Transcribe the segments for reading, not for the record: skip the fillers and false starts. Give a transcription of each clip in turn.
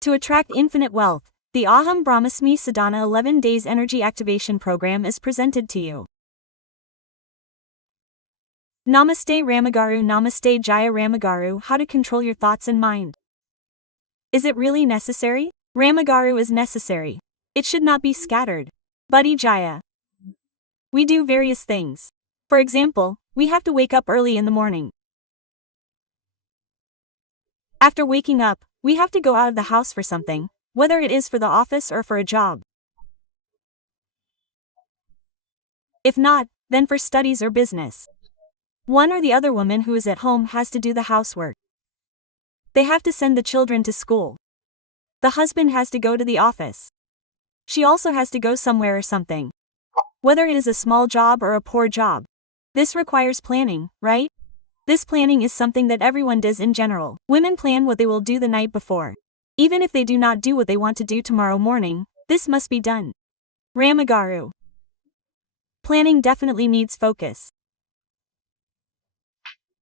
To attract infinite wealth, the Aham Brahmasmi Sadhana 11 Days Energy Activation Program is presented to you. Namaste Ramagaru, Namaste Jaya Ramagaru. How to control your thoughts and mind. Is it really necessary? Ramagaru is necessary. It should not be scattered. Buddy Jaya. We do various things. For example, we have to wake up early in the morning. After waking up, we have to go out of the house for something, whether it is for the office or for a job. If not, then for studies or business. One or the other woman who is at home has to do the housework. They have to send the children to school. The husband has to go to the office. She also has to go somewhere or something. Whether it is a small job or a poor job. This requires planning, right? This planning is something that everyone does in general. Women plan what they will do the night before. Even if they do not do what they want to do tomorrow morning, this must be done. Ramagaru. Planning definitely needs focus.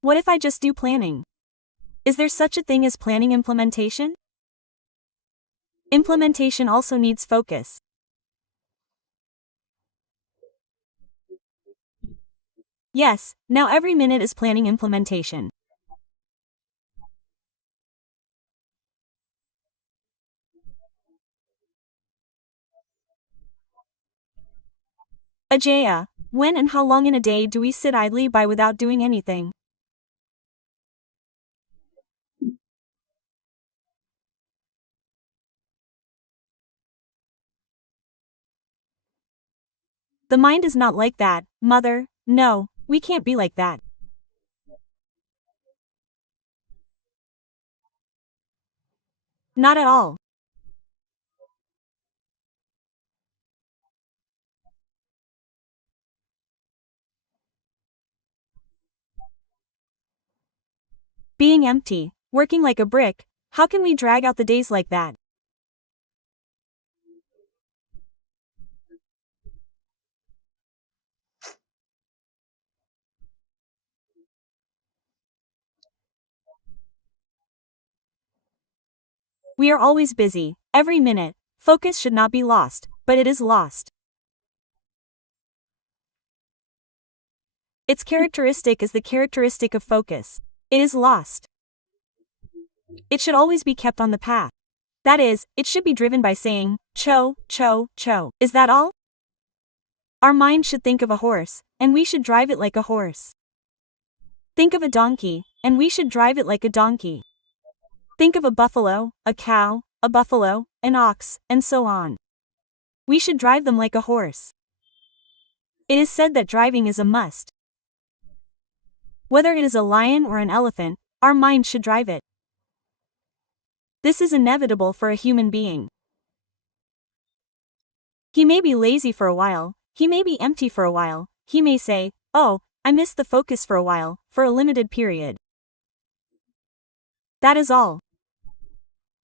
What if I just do planning? Is there such a thing as planning implementation? Implementation also needs focus. Yes, now every minute is planning implementation. Ajaya, when and how long in a day do we sit idly by without doing anything? The mind is not like that, mother. No, we can't be like that. Not at all. Being empty, working like a brick, how can we drag out the days like that? We are always busy, every minute. Focus should not be lost, but it is lost. Its characteristic is the characteristic of focus. It is lost. It should always be kept on the path. That is, it should be driven by saying, cho, cho, cho. Is that all? Our mind should think of a horse, and we should drive it like a horse. Think of a donkey, and we should drive it like a donkey. Think of a buffalo, a cow, a buffalo, an ox, and so on. We should drive them like a horse. It is said that driving is a must. Whether it is a lion or an elephant, our mind should drive it. This is inevitable for a human being. He may be lazy for a while, he may be empty for a while, he may say, oh, I missed the focus for a while, for a limited period. That is all.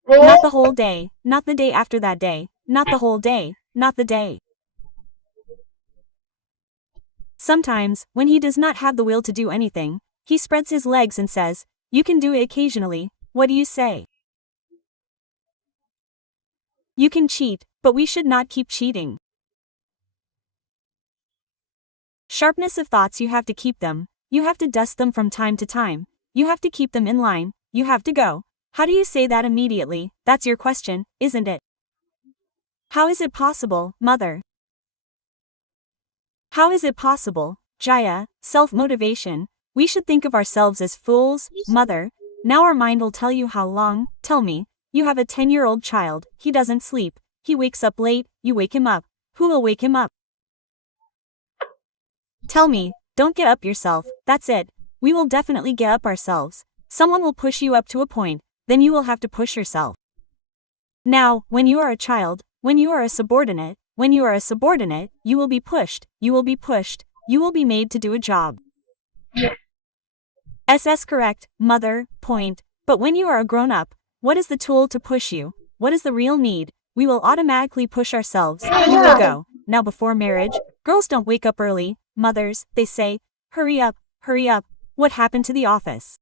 Not the whole day, not the day after that day, not the whole day, not the day. Sometimes, when he does not have the will to do anything, he spreads his legs and says, you can do it occasionally, what do you say? You can cheat, but we should not keep cheating. Sharpness of thoughts, you have to keep them, you have to dust them from time to time, you have to keep them in line, you have to go. How do you say that immediately? That's your question, isn't it? How is it possible, mother? How is it possible, Jaya? Self-motivation. We should think of ourselves as fools, mother. Now our mind will tell you how long. Tell me, you have a 10-year-old child, he doesn't sleep, he wakes up late, you wake him up. Who will wake him up? Tell me, don't get up yourself, that's it. We will definitely get up ourselves. Someone will push you up to a point, then you will have to push yourself. Now, when you are a child, when you are a subordinate, you will be pushed, you will be made to do a job. SS correct, mother, point. But when you are a grown-up, what is the tool to push you? What is the real need? We will automatically push ourselves, we will go. Now before marriage, girls don't wake up early, mothers, they say, hurry up, what happened to the office?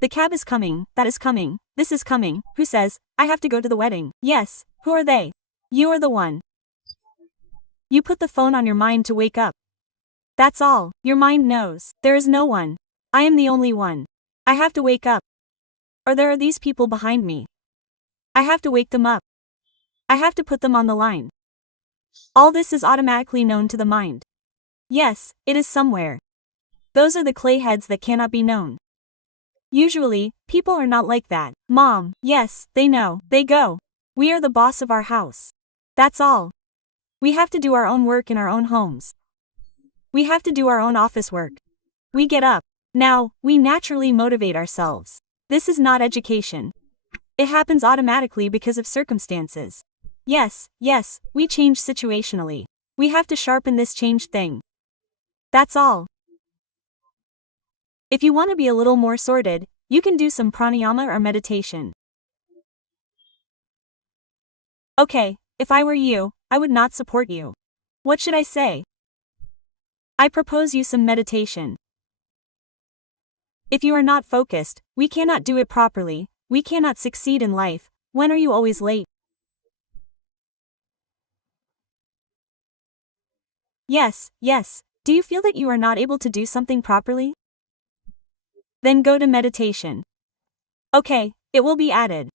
The cab is coming, that is coming, this is coming, who says, I have to go to the wedding? Yes, who are they? You are the one. You put the phone on your mind to wake up. That's all, your mind knows. There is no one. I am the only one. I have to wake up. Or there are these people behind me. I have to wake them up. I have to put them on the line. All this is automatically known to the mind. Yes, it is somewhere. Those are the clay heads that cannot be known. Usually, people are not like that. Mom, yes, they know, they go. We are the boss of our house. That's all. We have to do our own work in our own homes. We have to do our own office work. We get up. Now, we naturally motivate ourselves. This is not education. It happens automatically because of circumstances. Yes, we change situationally. We have to sharpen this change thing. That's all. If you want to be a little more sorted, you can do some pranayama or meditation. Okay, if I were you, I would not support you. What should I say? I propose you some meditation. If you are not focused, we cannot do it properly, we cannot succeed in life. When are you always late? Yes. Do you feel that you are not able to do something properly? Then go to meditation. Okay, it will be added.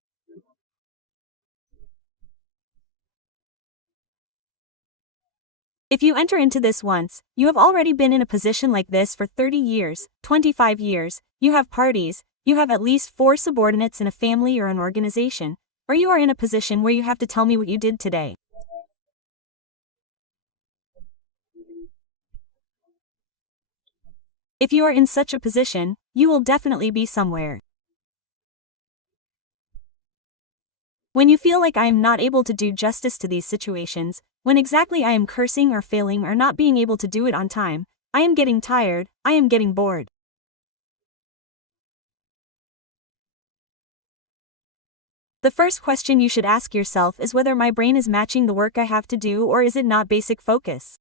If you enter into this once, you have already been in a position like this for 30 years, 25 years, you have parties, you have at least 4 subordinates in a family or an organization, or you are in a position where you have to tell me what you did today. If you are in such a position, you will definitely be somewhere. When you feel like I am not able to do justice to these situations, when exactly I am cursing or failing or not being able to do it on time, I am getting tired, I am getting bored. The first question you should ask yourself is whether my brain is matching the work I have to do or is it not basic focus.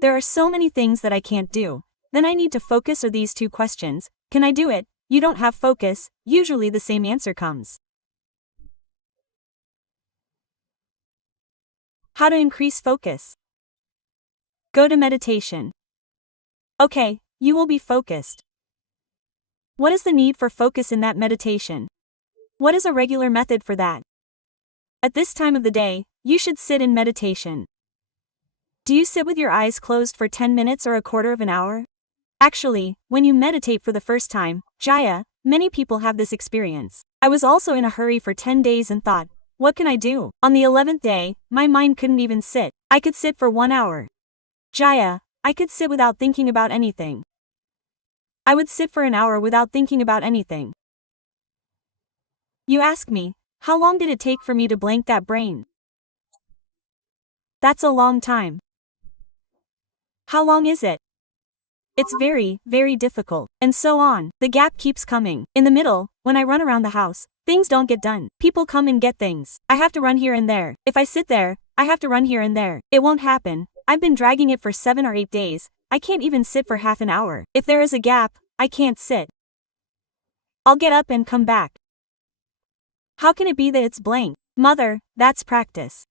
There are so many things that I can't do. Then I need to focus or these 2 questions. Can I do it? You don't have focus, usually the same answer comes. How to increase focus? Go to meditation. Okay, you will be focused. What is the need for focus in that meditation? What is a regular method for that? At this time of the day, you should sit in meditation. Do you sit with your eyes closed for 10 minutes or a quarter of an hour? Actually, when you meditate for the first time, Jaya, many people have this experience. I was also in a hurry for 10 days and thought, what can I do? On the 11th day, my mind couldn't even sit. I could sit for 1 hour. Jaya, I could sit without thinking about anything. I would sit for an hour without thinking about anything. You ask me, how long did it take for me to blank that brain? That's a long time. How long is it? It's very, very difficult. And so on. The gap keeps coming. In the middle, when I run around the house, things don't get done. People come and get things. I have to run here and there. If I sit there, I have to run here and there. It won't happen. I've been dragging it for 7 or 8 days. I can't even sit for half an hour. If there is a gap, I can't sit. I'll get up and come back. How can it be that it's blank? Mother, that's practice.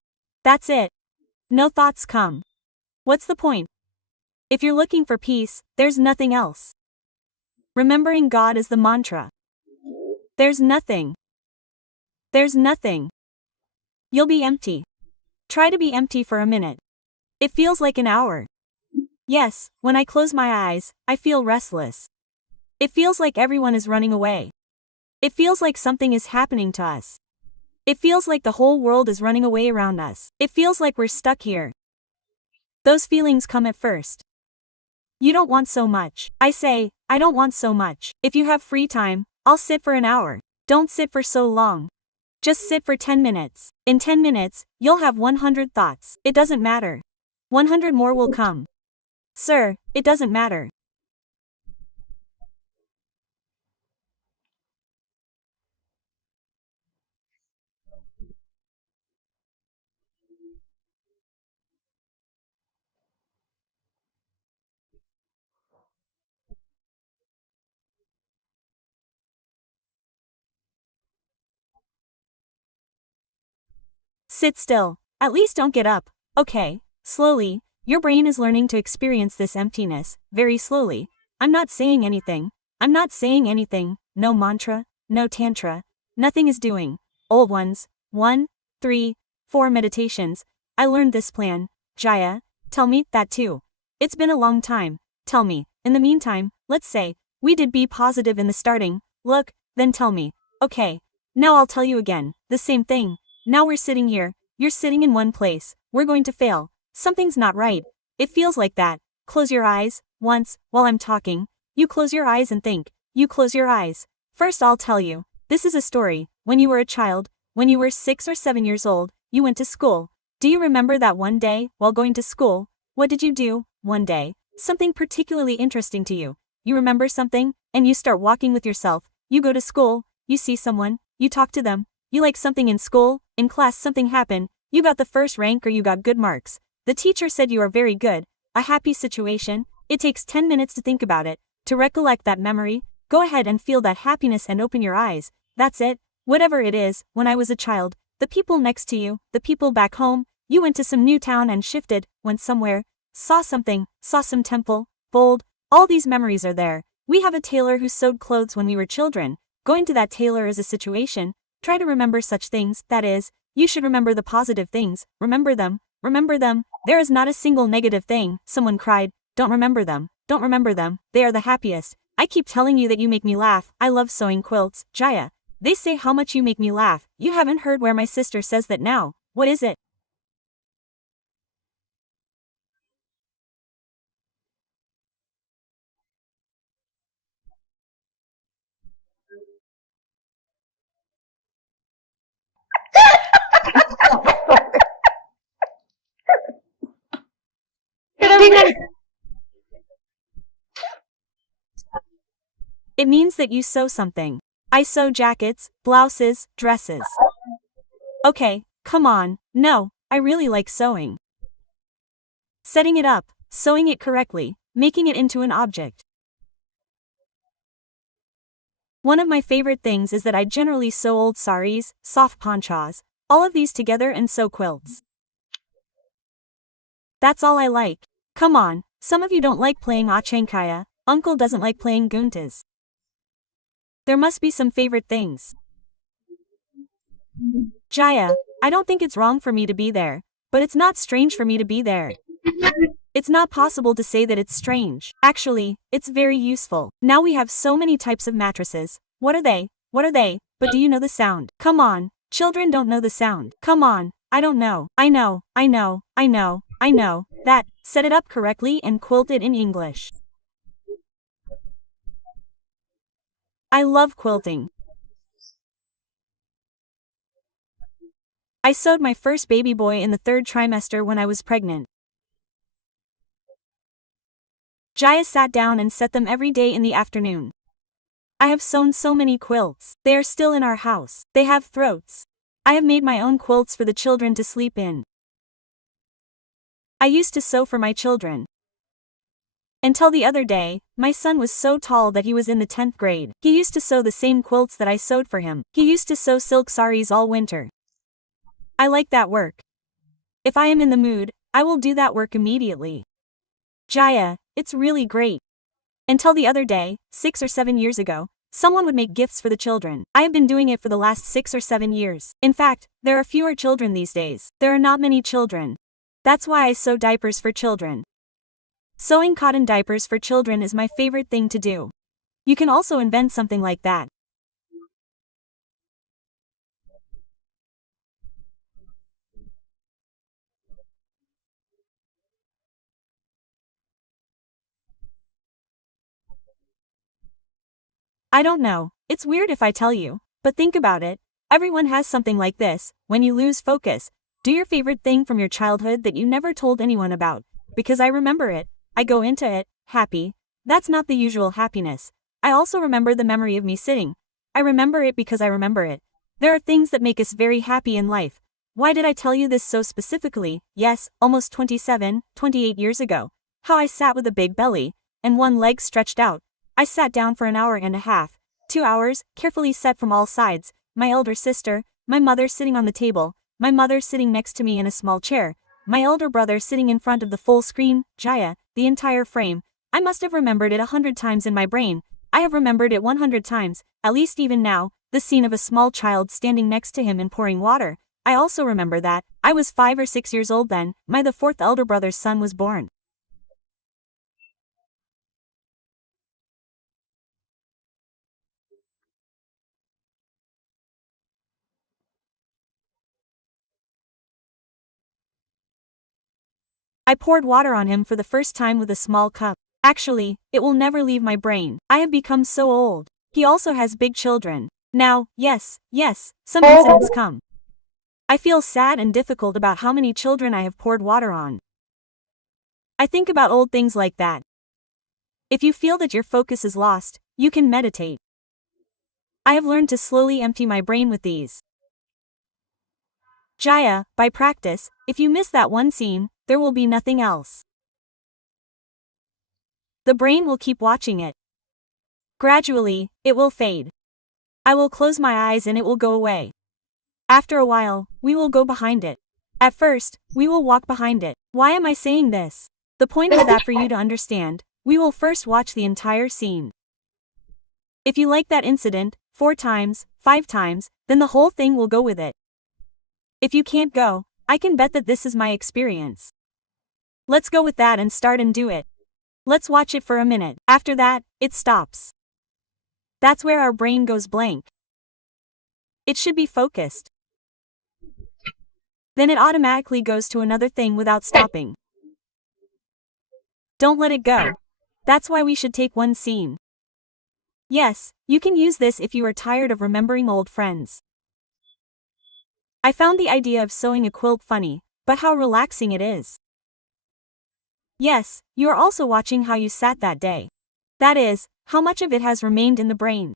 That's it. No thoughts come. What's the point? If you're looking for peace, there's nothing else. Remembering God is the mantra. There's nothing. There's nothing. You'll be empty. Try to be empty for a minute. It feels like an hour. Yes, when I close my eyes, I feel restless. It feels like everyone is running away. It feels like something is happening to us. It feels like the whole world is running away around us. It feels like we're stuck here. Those feelings come at first. You don't want so much. I say, I don't want so much. If you have free time, I'll sit for an hour. Don't sit for so long. Just sit for 10 minutes. In 10 minutes, you'll have 100 thoughts. It doesn't matter. 100 more will come. Sir, it doesn't matter. Sit still. At least don't get up. Okay. Slowly. Your brain is learning to experience this emptiness, very slowly. I'm not saying anything. I'm not saying anything. No mantra, no tantra. Nothing is doing. Old ones. 1, 3, 4 meditations. I learned this plan. Jaya, tell me that too. It's been a long time. Tell me. In the meantime, let's say, we did be positive in the starting. Look, then tell me. Okay. Now I'll tell you again. The same thing. Now we're sitting here. You're sitting in one place. We're going to fail. Something's not right. It feels like that. Close your eyes. Once, while I'm talking. You close your eyes and think. You close your eyes. First I'll tell you. This is a story. When you were a child, when you were 6 or 7 years old, you went to school. Do you remember that one day, while going to school? What did you do, one day? Something particularly interesting to you. You remember something, and you start walking with yourself. You go to school, you see someone, you talk to them. You like something in school, in class something happened. You got the first rank or you got good marks. The teacher said you are very good. A happy situation. It takes 10 minutes to think about it, to recollect that memory. Go ahead and feel that happiness and open your eyes. That's it. Whatever it is, when I was a child, the people next to you, the people back home, you went to some new town and shifted, went somewhere, saw something, saw some temple, bold, all these memories are there. We have a tailor who sewed clothes when we were children. Going to that tailor is a situation. Try to remember such things, that is, you should remember the positive things, remember them, there is not a single negative thing. Someone cried, don't remember them, they are the happiest. I keep telling you that you make me laugh. I love sewing quilts, Jaya. They say how much you make me laugh. You haven't heard where my sister says that now. What is it? It means that you sew something. I sew jackets, blouses, dresses. Okay, come on. No, I really like sewing. Setting it up, sewing it correctly, making it into an object. One of my favorite things is that I generally sew old saris, soft ponchos, all of these together and sew quilts. That's all I like. Come on, some of you don't like playing achankaya, uncle doesn't like playing guntas. There must be some favorite things. Jaya, I don't think it's wrong for me to be there, but it's not strange for me to be there. It's not possible to say that it's strange. Actually, it's very useful. Now we have so many types of mattresses. What are they? But do you know the sound? Come on, children don't know the sound. Come on, I don't know. I know. That, set it up correctly and quilt it in English. I love quilting. I sewed my first baby boy in the 3rd trimester when I was pregnant. Jaya sat down and set them every day in the afternoon. I have sewn so many quilts. They are still in our house. They have throats. I have made my own quilts for the children to sleep in. I used to sew for my children. Until the other day, my son was so tall that he was in the 10th grade. He used to sew the same quilts that I sewed for him. He used to sew silk saris all winter. I like that work. If I am in the mood, I will do that work immediately. Jaya, it's really great. Until the other day, 6 or 7 years ago, someone would make gifts for the children. I have been doing it for the last 6 or 7 years. In fact, there are fewer children these days. There are not many children. That's why I sew diapers for children. Sewing cotton diapers for children is my favorite thing to do. You can also invent something like that. I don't know, it's weird if I tell you, but think about it. Everyone has something like this. When you lose focus, do your favorite thing from your childhood that you never told anyone about. Because I remember it. I go into it, happy. That's not the usual happiness. I also remember the memory of me sitting. I remember it because I remember it. There are things that make us very happy in life. Why did I tell you this so specifically? Yes, almost 27, 28 years ago. How I sat with a big belly, and one leg stretched out. I sat down for an hour and a half, 2 hours, carefully set from all sides, my elder sister, my mother sitting on the table, my mother sitting next to me in a small chair, my elder brother sitting in front of the full screen, Jaya, the entire frame. I must have remembered it 100 times in my brain. I have remembered it 100 times, at least even now, the scene of a small child standing next to him and pouring water. I also remember that, I was 5 or 6 years old then, the fourth elder brother's son was born. I poured water on him for the first time with a small cup. Actually, it will never leave my brain. I have become so old. He also has big children. Now, yes, some incidents come. I feel sad and difficult about how many children I have poured water on. I think about old things like that. If you feel that your focus is lost, you can meditate. I have learned to slowly empty my brain with these. Jaya, by practice, if you miss that one scene, there will be nothing else. The brain will keep watching it. Gradually, it will fade. I will close my eyes and it will go away. After a while, we will go behind it. At first, we will walk behind it. Why am I saying this? The point is that for you to understand, we will first watch the entire scene. If you like that incident, 4 times, 5 times, then the whole thing will go with it. If you can't go, I can bet that this is my experience. Let's go with that and start and do it. Let's watch it for a minute. After that, it stops. That's where our brain goes blank. It should be focused. Then it automatically goes to another thing without stopping. Don't let it go. That's why we should take one scene. Yes, you can use this if you are tired of remembering old friends. I found the idea of sewing a quilt funny, but how relaxing it is. Yes, you are also watching how you sat that day. That is, how much of it has remained in the brain.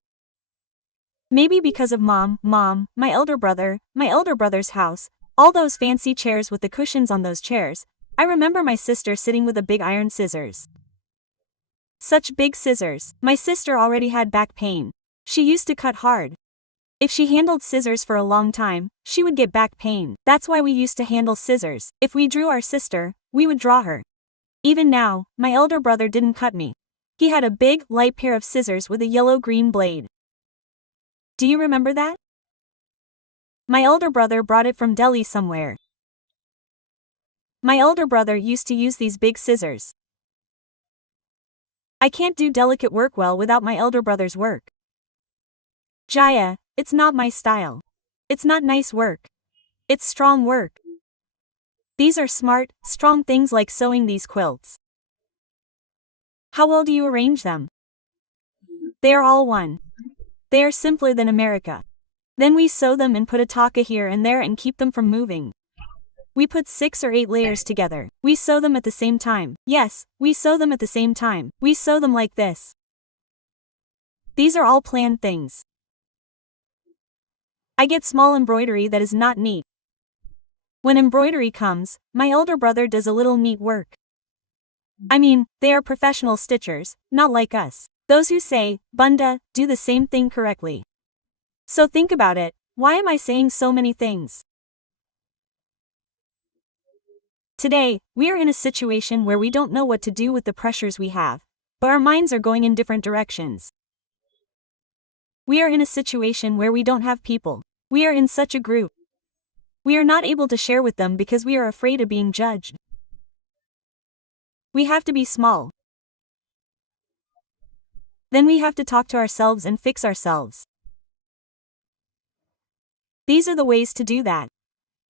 Maybe because of mom, my elder brother's house, all those fancy chairs with the cushions on those chairs. I remember my sister sitting with a big iron scissors. Such big scissors. My sister already had back pain. She used to cut hard. If she handled scissors for a long time, she would get back pain. That's why we used to handle scissors. If we drew our sister, we would draw her. Even now, my elder brother didn't cut me. He had a big, light pair of scissors with a yellow-green blade. Do you remember that? My elder brother brought it from Delhi somewhere. My elder brother used to use these big scissors. I can't do delicate work well without my elder brother's work. Jaya, it's not my style. It's not nice work. It's strong work. These are smart, strong things like sewing these quilts. How well do you arrange them? They are all one. They are simpler than America. Then we sew them and put a taka here and there and keep them from moving. We put 6 or 8 layers together. We sew them at the same time. Yes, we sew them at the same time. We sew them like this. These are all planned things. I get small embroidery that is not neat. When embroidery comes, my elder brother does a little neat work. I mean, they are professional stitchers, not like us. Those who say, Bunda, do the same thing correctly. So think about it, why am I saying so many things? Today, we are in a situation where we don't know what to do with the pressures we have, but our minds are going in different directions. We are in a situation where we don't have people. We are in such a group. We are not able to share with them because we are afraid of being judged. We have to be small. Then we have to talk to ourselves and fix ourselves. These are the ways to do that.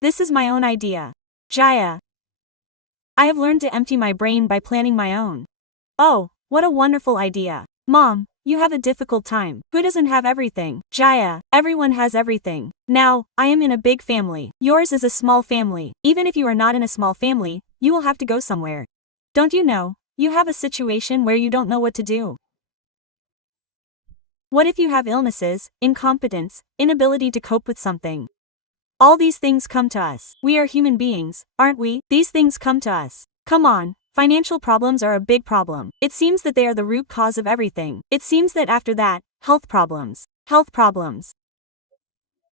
This is my own idea. Jaya. I have learned to empty my brain by planning my own. Oh, what a wonderful idea. Mom, you have a difficult time. Who doesn't have everything? Jaya, everyone has everything. Now, I am in a big family. Yours is a small family. Even if you are not in a small family, you will have to go somewhere. Don't you know, you have a situation where you don't know what to do. What if you have illnesses, incompetence, inability to cope with something? All these things come to us. We are human beings, aren't we? These things come to us. Come on, financial problems are a big problem. It seems that they are the root cause of everything. It seems that after that, health problems.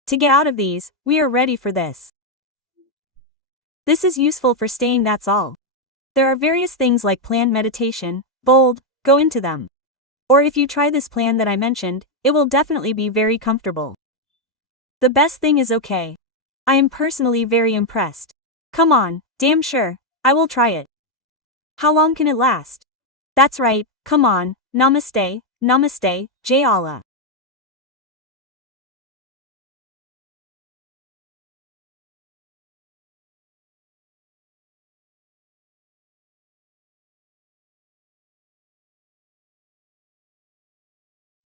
To get out of these, we are ready for this. This is useful for staying, that's all. There are various things like plan meditation, bold, go into them. Or if you try this plan that I mentioned, it will definitely be very comfortable. The best thing is okay. I am personally very impressed. Come on, damn sure, I will try it. How long can it last? That's right, come on, namaste, namaste, Jai Allah.